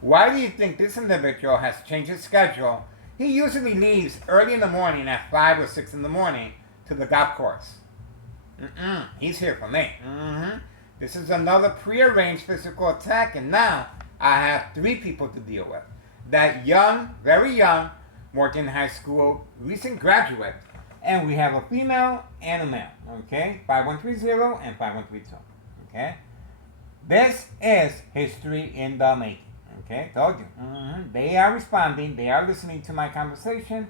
Why do you think this individual has changed his schedule? He usually leaves early in the morning at 5 or 6 in the morning to the golf course. He's here for me. This is another prearranged physical attack, and now I have three people to deal with. That young, very young, Morton High School recent graduate, and we have a female and a male. Okay, 5130 and 5132. Okay, this is history in the making. Okay, told you. They are responding. They are listening to my conversation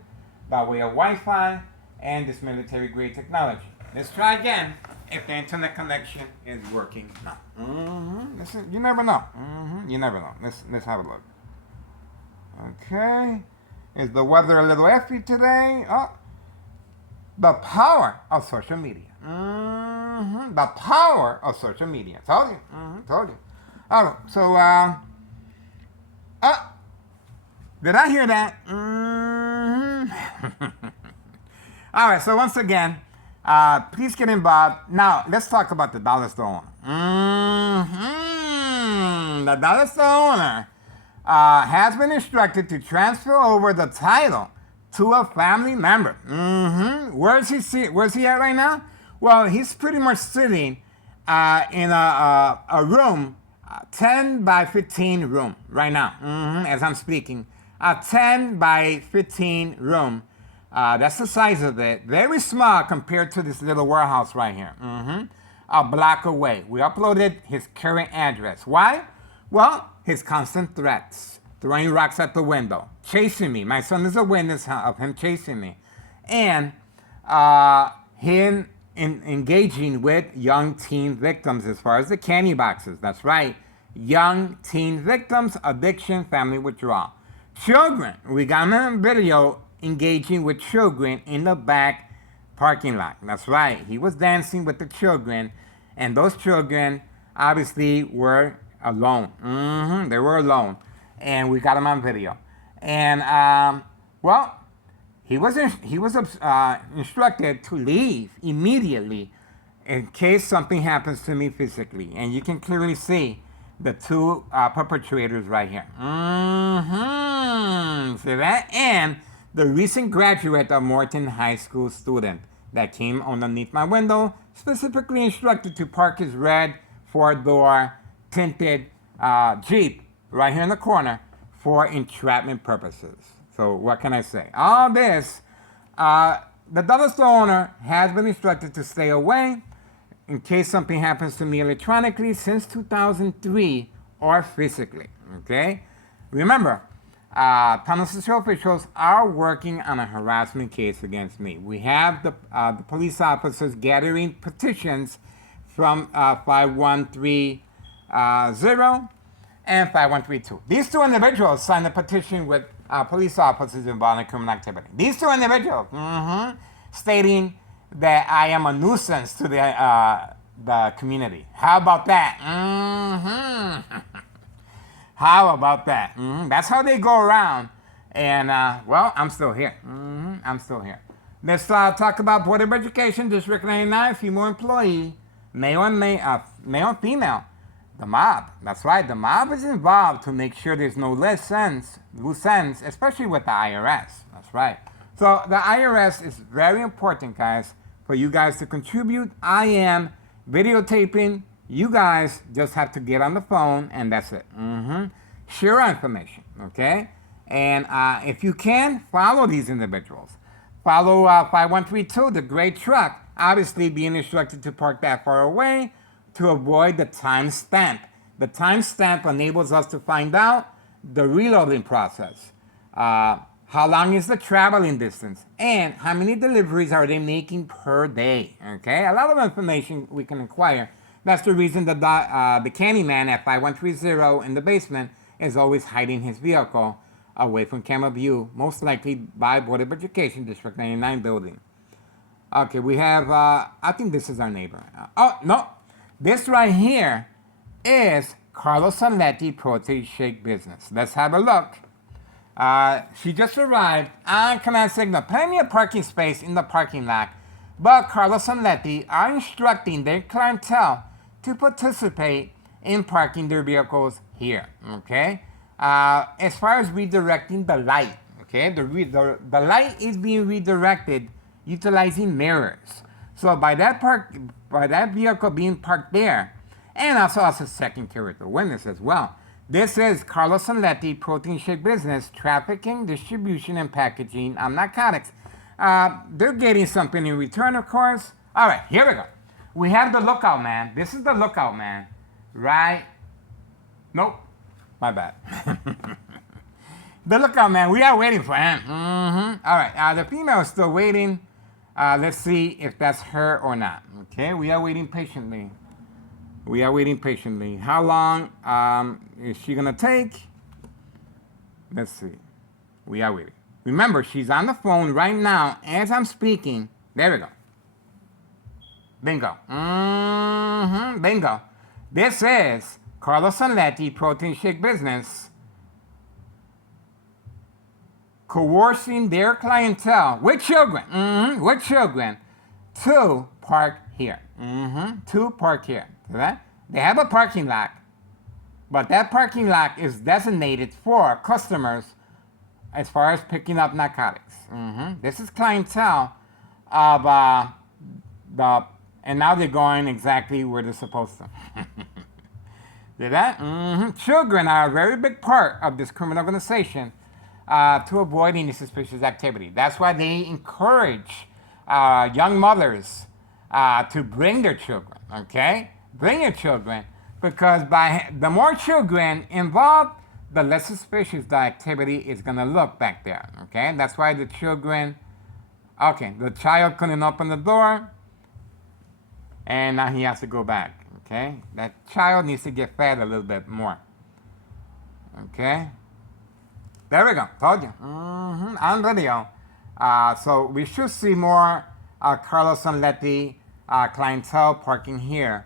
by way of Wi-Fi and this military-grade technology. Let's try again if the internet connection is working now. Listen, you never know. You never know. Let's have a look. Okay. Is the weather a little iffy today? Oh, the power of social media. The power of social media. Told you. Told you. All right. So, did I hear that? All right. So once again, please get involved. Now, let's talk about the dollar store owner. The dollar store owner has been instructed to transfer over the title to a family member. Where's he at right now? Well, he's pretty much sitting in a room, 10 by 15 room right now, as I'm speaking. A 10 by 15 room. That's the size of it. Very small compared to this little warehouse right here. A block away. We uploaded his current address. Why? Well, his constant threats. Throwing rocks at the window. Chasing me. My son is a witness of him chasing me. And him engaging with young teen victims as far as the candy boxes. That's right. Young teen victims, addiction, family withdrawal. Children. We got him on video engaging with children in the back parking lot. That's right. He was dancing with the children, and those children obviously were alone. They were alone, and we got him on video. And well, he was instructed to leave immediately in case something happens to me physically, and you can clearly see the two perpetrators right here. See that? And the recent graduate of Morton High School student that came underneath my window, specifically instructed to park his red four-door tinted Jeep right here in the corner for entrapment purposes. So what can I say? All this, the dollar store owner has been instructed to stay away in case something happens to me electronically since 2003 or physically. Okay? Remember, Tunnel City officials are working on a harassment case against me. We have the police officers gathering petitions from 5130 and 5132. These two individuals signed a petition with police officers involved in criminal activity. These two individuals stating that I am a nuisance to the community. How about that? How about that? That's how they go around. And, well, I'm still here. I'm still here. Let's talk about Board of Education, District 99, female employee, male and female. The mob. That's right. The mob is involved to make sure there's no loose ends, especially with the IRS. That's right. So the IRS is very important, guys, for you guys to contribute. I am videotaping. You guys just have to get on the phone, and that's it. Share our information, okay? And if you can, follow these individuals. Follow 5132, the gray truck, obviously being instructed to park that far away to avoid the timestamp. The timestamp enables us to find out the reloading process. How long is the traveling distance? And how many deliveries are they making per day? Okay, a lot of information we can acquire. That's the reason the candy man at 5130 in the basement is always hiding his vehicle away from camera view, most likely by Board of Education, District 99 building. Okay, we have, I think this is our neighbor. Oh, no. This right here is Carlos Sanletti Protein Shake Business. Let's have a look. She just arrived on command signal. Plenty of parking space in the parking lot. But Carlos Sanletti are instructing their clientele to participate in parking their vehicles here. Okay? as far as redirecting the light, okay, the light is being redirected utilizing mirrors. So by that vehicle being parked there, and also as a second character witness as well. This is Carlos Sanletti, Protein Shake Business, Trafficking, Distribution, and Packaging of Narcotics. They're getting something in return, of course. All right, here we go. We have the lookout man. This is the lookout man, right? Nope, my bad. The lookout man, we are waiting for him. All right, the female is still waiting. Let's see if that's her or not. Okay, we are waiting patiently. We are waiting patiently. How long is she gonna take? Let's see. We are waiting. Remember, she's on the phone right now as I'm speaking. There we go. Bingo. Bingo. This is Carlos Sanletti, Protein Shake Business, coercing their clientele with children, to park here. To park here. See that? They have a parking lot, but that parking lot is designated for customers as far as picking up narcotics. This is clientele of and now they're going exactly where they're supposed to. See that? Children are a very big part of this criminal organization to avoid any suspicious activity. That's why they encourage young mothers to bring their children, okay? Bring your children, because by the more children involved, the less suspicious the activity is gonna look back there, okay? That's why the children, okay, the child couldn't open the door, and now he has to go back, okay? That child needs to get fed a little bit more, okay? There we go, told you, on video. So we should see more Carlos Sanletti clientele parking here,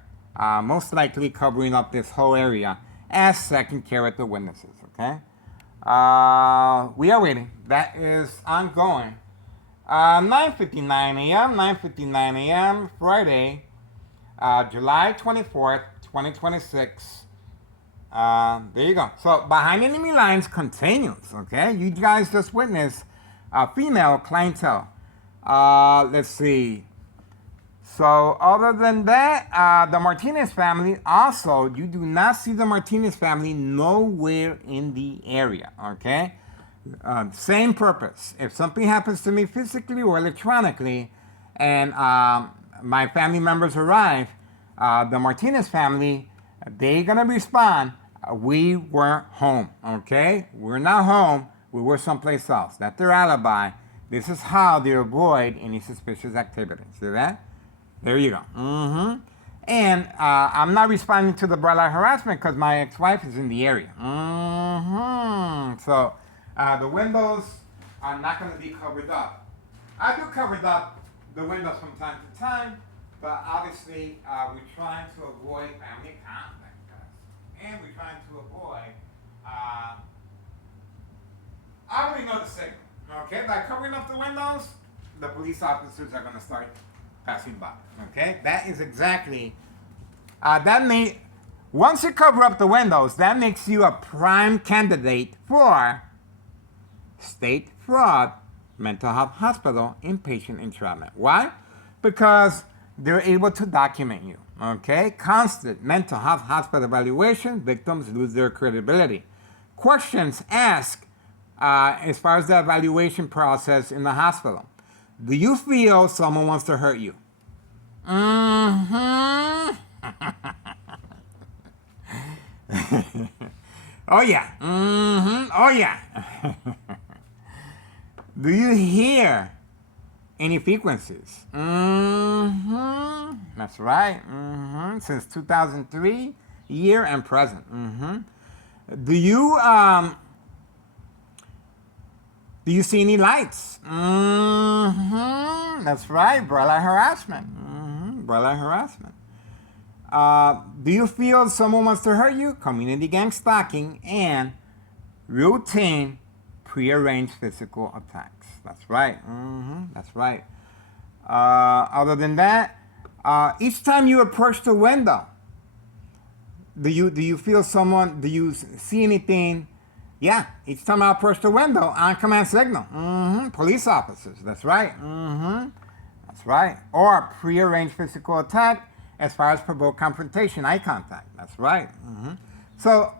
most likely covering up this whole area as second character witnesses, okay? We are waiting. That is ongoing. 9:59 a.m., 9:59 a.m., Friday, July 24th, 2026. There you go. So Behind Enemy Lines continues, okay? You guys just witnessed female clientele. Let's see. So other than that, the Martinez family, also, you do not see the Martinez family nowhere in the area, okay? Same purpose. If something happens to me physically or electronically, and my family members arrive, the Martinez family, they're gonna respond, we weren't home, okay? We're not home, we were someplace else. That's their alibi. This is how they avoid any suspicious activity. See that? There you go. And I'm not responding to the broad light harassment because my ex-wife is in the area. So the windows are not going to be covered up. I do cover up the windows from time to time, but obviously we're trying to avoid family conflict, guys. And we're trying to avoid, I already know the signal, okay? By covering up the windows, the police officers are going to start passing by, okay? That is exactly, once you cover up the windows, that makes you a prime candidate for state fraud, mental health hospital, inpatient entrapment. Why? Because they're able to document you, okay? Constant mental health hospital evaluation, victims lose their credibility. Questions asked as far as the evaluation process in the hospital. Do you feel someone wants to hurt you? Oh yeah. Oh yeah. Do you hear any frequencies? That's right. Since 2003, year and present. Do you see any lights? That's right, broad light harassment. Broad light harassment. Do you feel someone wants to hurt you? Community gang stalking and routine prearranged physical attacks. That's right. That's right. Other than that, each time you approach the window, do you feel someone? Do you see anything Yeah, each time I approach the window, on command signal. Police officers, that's right. That's right. Or prearranged physical attack as far as provoke confrontation, eye contact. That's right. So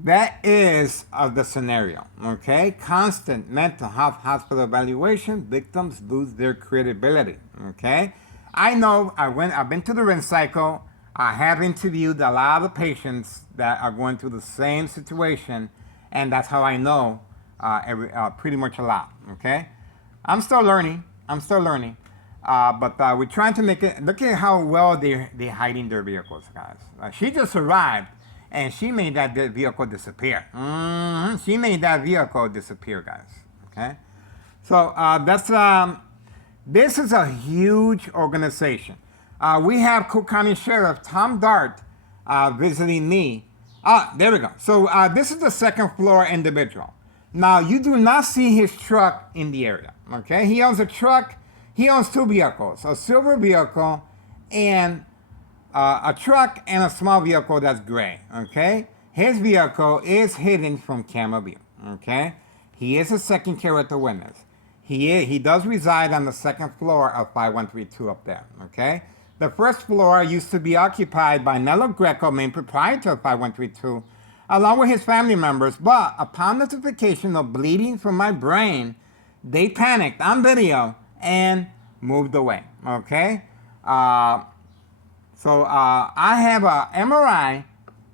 that is the scenario, okay? Constant mental health hospital evaluation, victims lose their credibility, okay? I know I've been to the rinse cycle. I have interviewed a lot of patients that are going through the same situation, and that's how I know pretty much a lot, okay? I'm still learning. But we're trying to make it, look at how well they're hiding their vehicles, guys. She just arrived, and she made that vehicle disappear. She made that vehicle disappear, guys. Okay, so this is a huge organization. We have Cook County Sheriff Tom Dart visiting me. There we go. So this is the second floor individual. Now you do not see his truck in the area. Okay, he owns a truck. He owns two vehicles: a silver vehicle and a truck, and a small vehicle that's gray, okay? His vehicle is hidden from camera view, okay? He is a second character witness. He does reside on the second floor of 5132 up there, okay? The first floor used to be occupied by Nello Greco, main proprietor of 5132, along with his family members, but upon notification of bleeding from my brain, they panicked on video and moved away, okay? So I have a MRI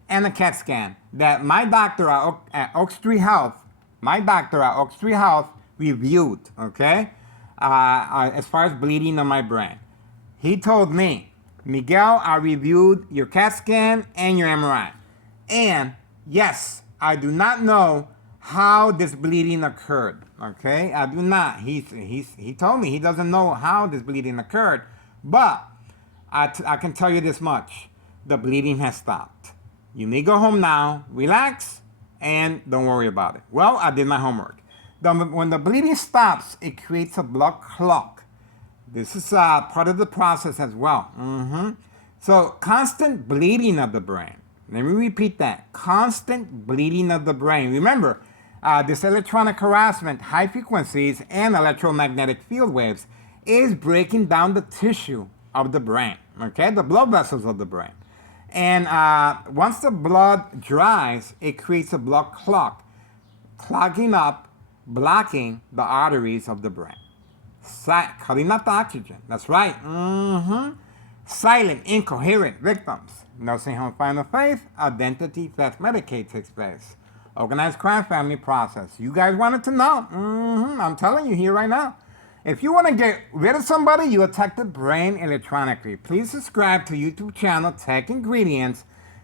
and a CAT scan that my doctor at Oak Street Health, reviewed, okay? As far as bleeding on my brain. He told me, Miguel, I reviewed your CAT scan and your MRI. And yes, I do not know how this bleeding occurred, okay? I do not. He told me he doesn't know how this bleeding occurred, but I can tell you this much. The bleeding has stopped. You may go home now, relax, and don't worry about it. Well, I did my homework. When the bleeding stops, it creates a blood clot. This is part of the process as well. So constant bleeding of the brain. Let me repeat that. Constant bleeding of the brain. Remember, this electronic harassment, high frequencies, and electromagnetic field waves is breaking down the tissue of the brain, okay? The blood vessels of the brain. And once the blood dries, it creates a blood clot, clogging up, blocking the arteries of the brain. Cutting up the oxygen. That's right. Silent, incoherent victims. Nursing home final faith, identity theft Medicaid takes place. Organized crime family process. You guys wanted to know. I'm telling you here right now. If you want to get rid of somebody, you attack the brain electronically. Please subscribe to YouTube channel Tech Ingredients.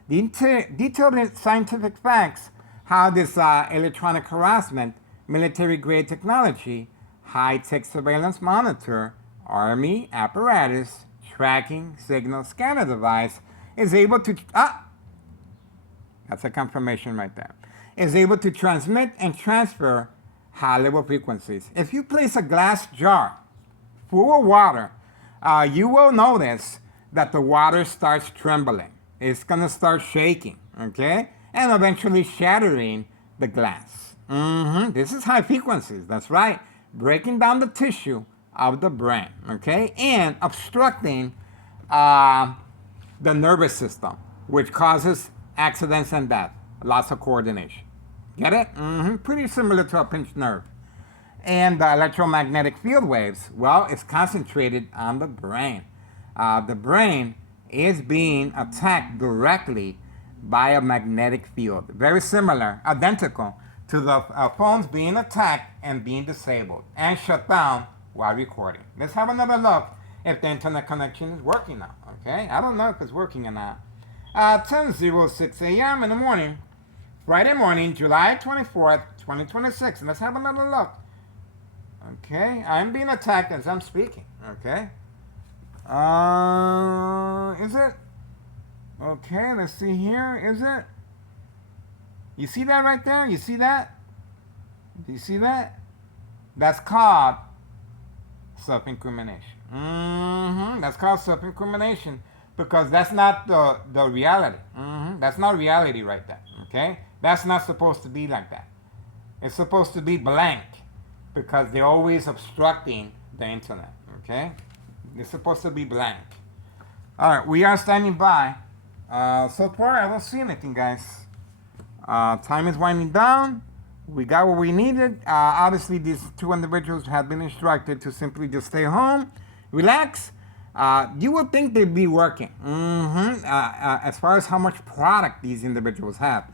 Detailed scientific facts how this electronic harassment, military-grade technology, high-tech surveillance monitor, army apparatus, tracking signal scanner device is able to that's a confirmation right there. Is able to transmit and transfer high-level frequencies. If you place a glass jar full of water, you will notice that the water starts trembling. It's gonna start shaking, okay? And eventually shattering the glass. This is high frequencies, that's right. Breaking down the tissue of the brain, okay? And obstructing the nervous system, which causes accidents and death, loss of coordination. Get it? Pretty similar to a pinched nerve. And the electromagnetic field waves, well, it's concentrated on the brain. The brain is being attacked directly by a magnetic field. Very similar, identical to the phones being attacked and being disabled and shut down while recording. Let's have another look if the internet connection is working now, okay? I don't know if it's working or not. 10:06 a.m. in the morning. Friday morning, July 24th, 2026. And let's have another look. Okay, I'm being attacked as I'm speaking. Okay. Is it? Okay, let's see here. Is it? You see that right there? You see that? Do you see that? That's called self-incrimination. That's called self-incrimination. because that's not the reality. That's not reality right there. Okay, that's not supposed to be like that. It's supposed to be blank because they're always obstructing the internet. Okay, it's supposed to be blank. All right, we are standing by. So far, I don't see anything, guys. Time is winding down. We got what we needed. Obviously, these two individuals have been instructed to simply just stay home, relax. You would think they'd be working. As far as how much product these individuals have.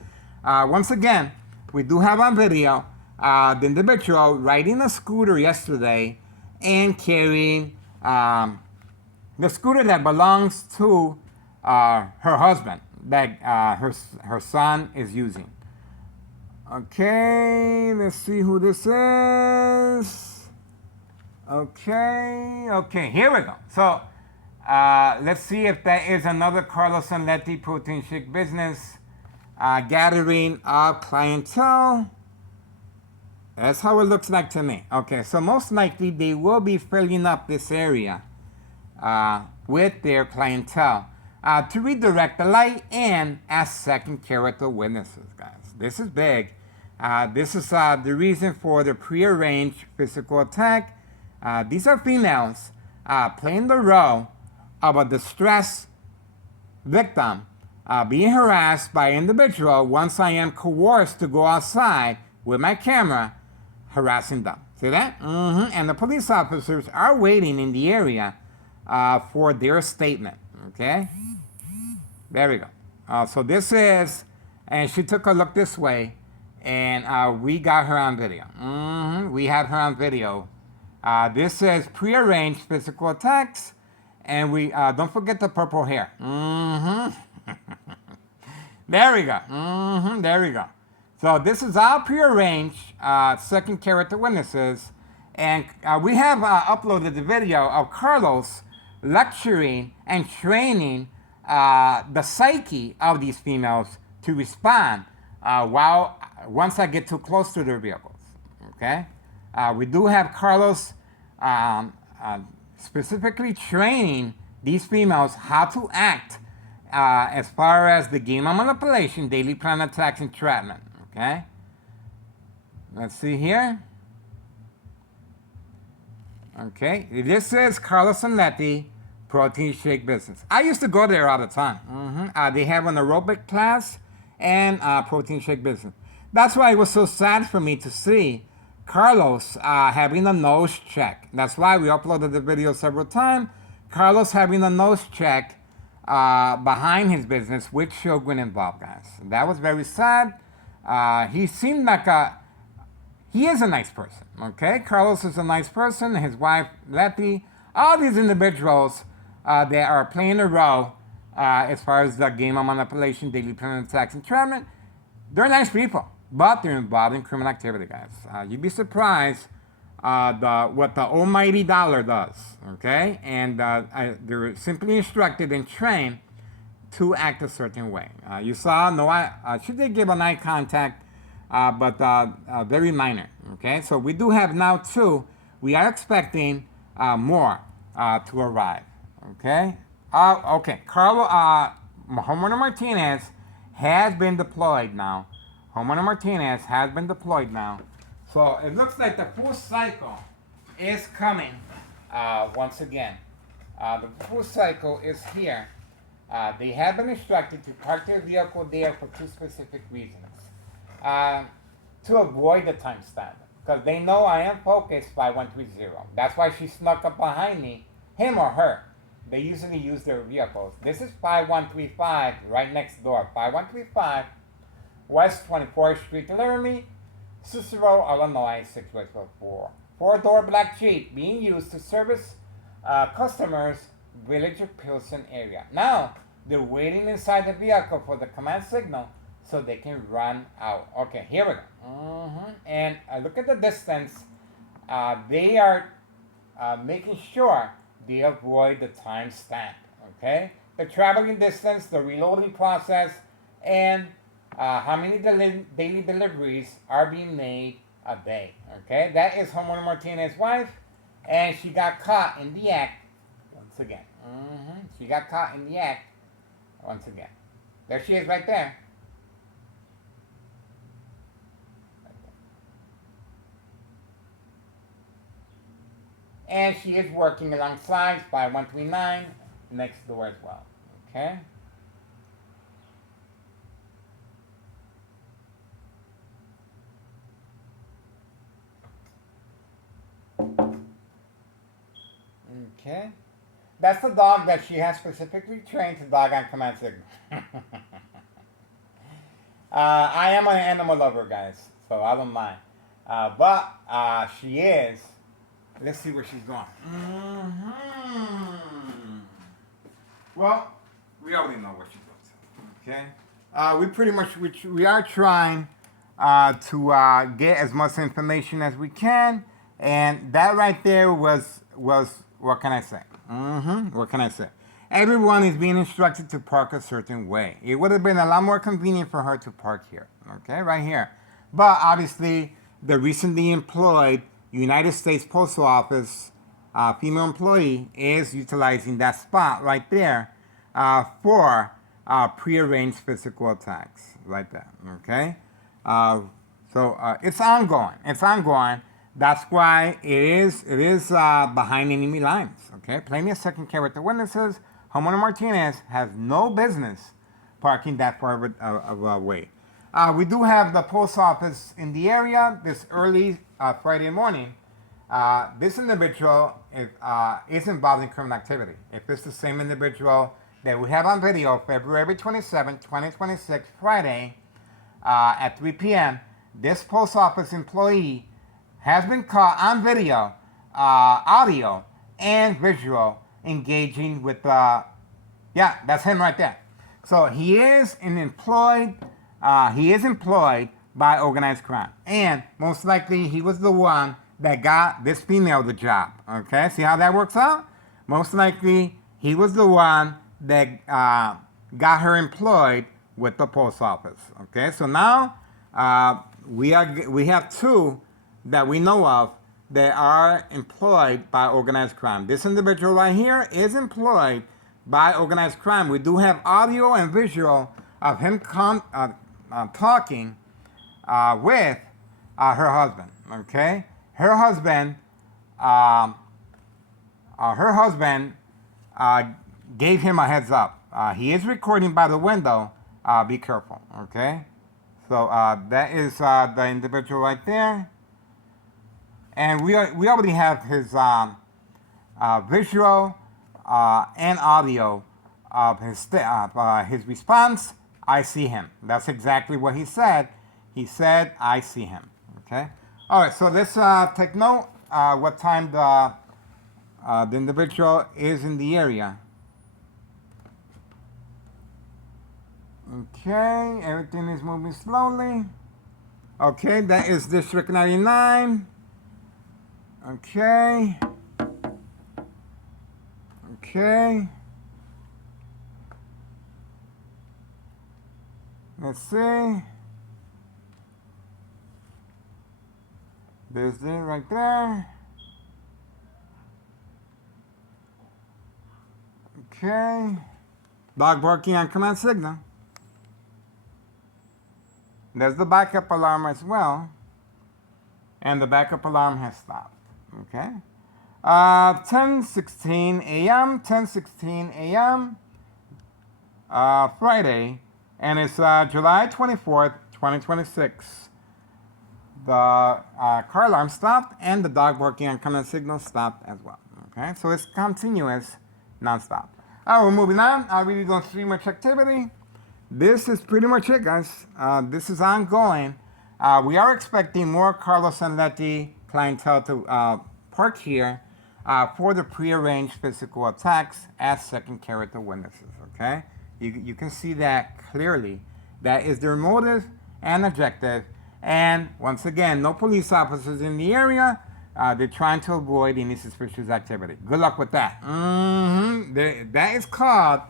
Once again, we do have on video the individual riding a scooter yesterday and carrying the scooter that belongs to her husband that her son is using. Okay, let's see who this is. Okay, here we go. So let's see if that is another Carlos Sanletti protein shake business gathering of clientele. That's how it looks like to me. Okay, so most likely they will be filling up this area with their clientele to redirect the light and as second character witnesses, guys. This is big. This is the reason for the prearranged physical attack. These are females playing the role of a distressed victim being harassed by an individual once I am coerced to go outside with my camera harassing them. See that? And the police officers are waiting in the area for their statement. Okay? There we go. So this is, and she took a look this way, and we got her on video. We had her on video. This is prearranged physical attacks, and we don't forget the purple hair. There we go. There we go. So this is all prearranged second character witnesses, and we have uploaded the video of Carlos lecturing and training the psyche of these females to respond once I get too close to their vehicles. Okay, we do have Carlos specifically training these females how to act as far as the game of manipulation, daily plan attacks, entrapment. Okay, let's see here. Okay, this is Carlos Sanletti protein shake business. I used to go there all the time. They have an aerobic class and protein shake business. That's why it was so sad for me to see Carlos having a nose check. That's why we uploaded the video several times. Carlos having a nose check behind his business with children involved, guys. That was very sad. He seemed like he is a nice person, okay? Carlos is a nice person. His wife, Letty, all these individuals that are playing a role as far as the game of manipulation, daily plan attacks, entrapment, they're nice people, but they're involved in criminal activity, guys. You'd be surprised what the almighty dollar does, okay? And they're simply instructed and trained to act a certain way. You saw, she did give an eye contact, but very minor, okay? So we do have now two. We are expecting more to arrive, okay? Okay, Homeowner Martinez has been deployed now. Homeowner Martinez has been deployed now. So it looks like the full cycle is coming once again. The full cycle is here. They have been instructed to park their vehicle there for two specific reasons. To avoid the timestamp, because they know I am focused 5130. That's why she snuck up behind me, him or her. They usually use their vehicles. This is 5135, right next door. 5135, West 24th Street, Laramie, Cicero, Illinois, 684. Four-door black Jeep being used to service customers, Village of Pilsen area. Now, they're waiting inside the vehicle for the command signal so they can run out. Okay, here we go. And look at the distance. They are making sure they avoid the timestamp. Okay, the traveling distance, the reloading process, and how many daily deliveries are being made a day. Okay, that is Homeowner Martinez's wife, and she got caught in the act once again. She she got caught in the act once again. There she is right there. And she is working alongside Spy 139 next door as well. Okay? Okay. That's the dog that she has specifically trained to dog on command signal. I am an animal lover, guys, so I don't mind. But she is. Let's see where she's going. Well, we already know where she goes. Okay. We pretty much we are trying to get as much information as we can, and that right there was what can I say? What can I say? Everyone is being instructed to park a certain way. It would have been a lot more convenient for her to park here, okay, right here. But obviously, the recently employed United States Postal Office female employee is utilizing that spot right there for prearranged physical attacks, right there, okay? So it's ongoing. It's ongoing. That's why it is behind enemy lines. Okay, plenty of second character witnesses. Homeowner Martinez has no business parking that far of a way. We do have the post office in the area this early Friday morning. This individual is involved in criminal activity. If it's the same individual that we have on video, February 27, 2026, Friday at 3 p.m., this post office employee has been caught on video, audio, and visual engaging with, yeah, that's him right there. So he is employed by organized crime. And most likely he was the one that got this female the job. Okay, see how that works out? Most likely he was the one that got her employed with the post office. Okay, so now we have two that we know of that are employed by organized crime. This individual right here is employed by organized crime. We do have audio and visual of him talking with her husband. Okay, her husband gave him a heads up. He is recording by the window. Be careful. Okay, so that is the individual right there. And we already have his visual and audio of his response. I see him. That's exactly what he said. He said, "I see him." Okay. All right. So let's take note what time the individual is in the area. Okay. Everything is moving slowly. Okay. That is District 99. Okay. Okay. Let's see. There's it right there. Okay. Dog barking on command signal. There's the backup alarm as well. And the backup alarm has stopped. Okay. 10:16 a.m. 10:16 a.m. Friday, and it's July 24th, 2026. The car alarm stopped, and the dog barking on command signal stopped as well. Okay, so it's continuous, nonstop. All right, we're moving on. I really don't see much activity. This is pretty much it, guys. This is ongoing. We are expecting more Carlos and Letty clientele to park here for the prearranged physical attacks as second character witnesses. Okay, you can see that clearly. That is their motive and objective. And once again, no police officers in the area. They're trying to avoid any suspicious activity. Good luck with that. That is called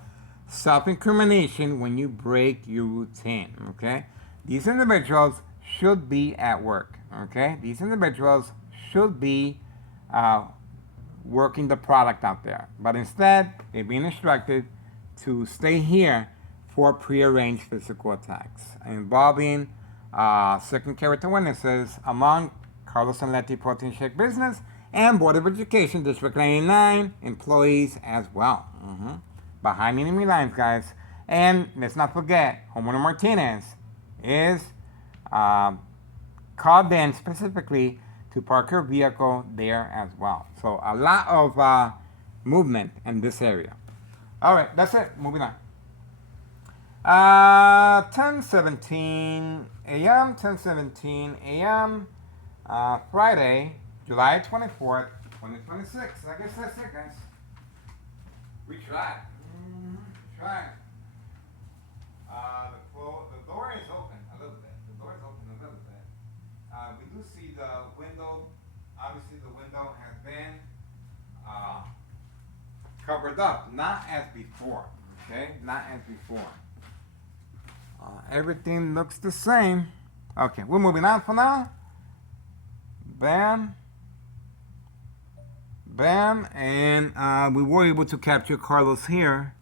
self-incrimination when you break your routine. Okay, these individuals should be at work. Okay, these individuals should be working the product out there. But instead, they're being instructed to stay here for prearranged physical attacks involving second character witnesses among Carlos and Letty Protein Shake Business and Board of Education District 99 employees as well. Behind enemy lines, guys. And let's not forget, Homeowner Martinez is called in specifically to park her vehicle there as well. So a lot of movement in this area. All right, that's it. Moving on. 10:17 a.m. 10:17 a.m. Friday, July 24th, 2026. I guess that's it, guys. We tried. Tried. The door is open a little bit. The door is open a little bit. We do see the window. Obviously, the window has been covered up, not as before. Okay, not as before. Everything looks the same. Okay, we're moving on for now. Bam. Bam, and we were able to capture Carlos here